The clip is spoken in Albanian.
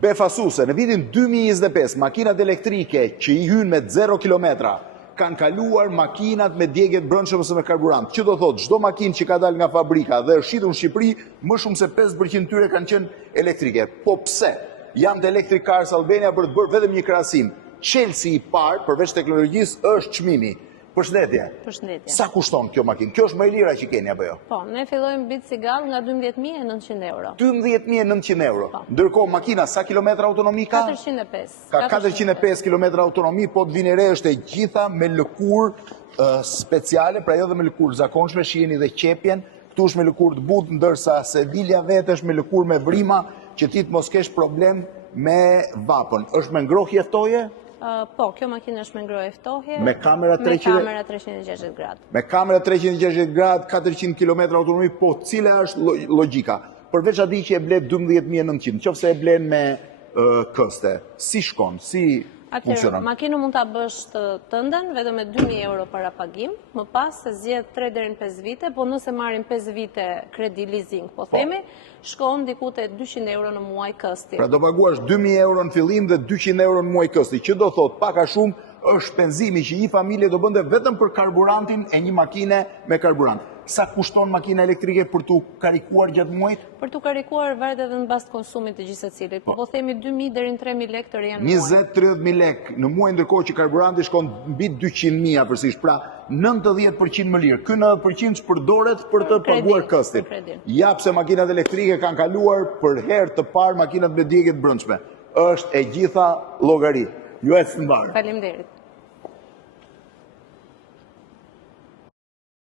befasuse. Në vitin 2025, makinat elektrike që i hynë me 0 kilometra kanë kaluar makinat me djegjet brendshme ose me karburant. Që do thotë, çdo makinë që ka dalë nga fabrika dhe është shitur në Shqipëri, më shumë se 5% tyre kanë qenë elektrike. Po pse? Janë të Electric Cars Albania për të bërë vetëm një krahasim. Çelësi i parë përveç teknologjisë është çmimi. Përshëndetje. Përshëndetje. Sa kushton kjo makinë? Kjo është më e lira që keni apo jo? Po, ne fillojmë bit Cigall nga 12.900 euro. 12.900 euro. Ndërkohë makina sa kilometra autonomi ka? 405. Ka 405 kilometra autonomi, po të vini re është e gjitha me lëkurë speciale, pra jo dhe me lëkurë zakonshme, shiheni dhe qepjen, këtu është me lëkurë të butë, ndërsa sedilja vetë është me lëkurë me vrima, që ti të mos kesh problem me vapën. Është me ngrohje ftoje? Po, kjo makinë është me ngrohje ftohje. Me kamera 360 gradë. Me kamera 360 gradë, 400 km autonomi, po cila është logjika? Përveç ati që e blet 12.900, qofse e blen me këste, si shkon, si funksionon? Makinë mund ta bësh të tënden, vetëm me 2.000 euro para pagim, më pas se zgjedh 3 deri në 5 vite, po nëse marrin 5 vite kredi leasing, po themi, shkon diku te 200 euro në muaj kësti. Pra do paguash 2.000 euro në fillim dhe 200 euro në muaj kësti, që do thot pak a shumë është shpenzimi që një familje do bënde vetëm për karburantin e një makine me karburant. Sa kushton makina elektrike për t'u karikuar gjatë muajit? Për t'u karikuar varet edhe në bazë të konsumit të gjithë secilit. Po themi 2.000 deri në 3.000 lekë të rinë në muaj. 20-30.000 lekë në muaj, ndërkohë që karburanti shkon mbi 200.000 afërsisht, pra 90% më lirë. Ky 90% përdoret për të paguar këstin. Ja pse makinat elektrike kanë kaluar për herë të parë makinat me djegje të brendshme. Është e gjitha llogari. Ju e së mbarë. Faleminderit.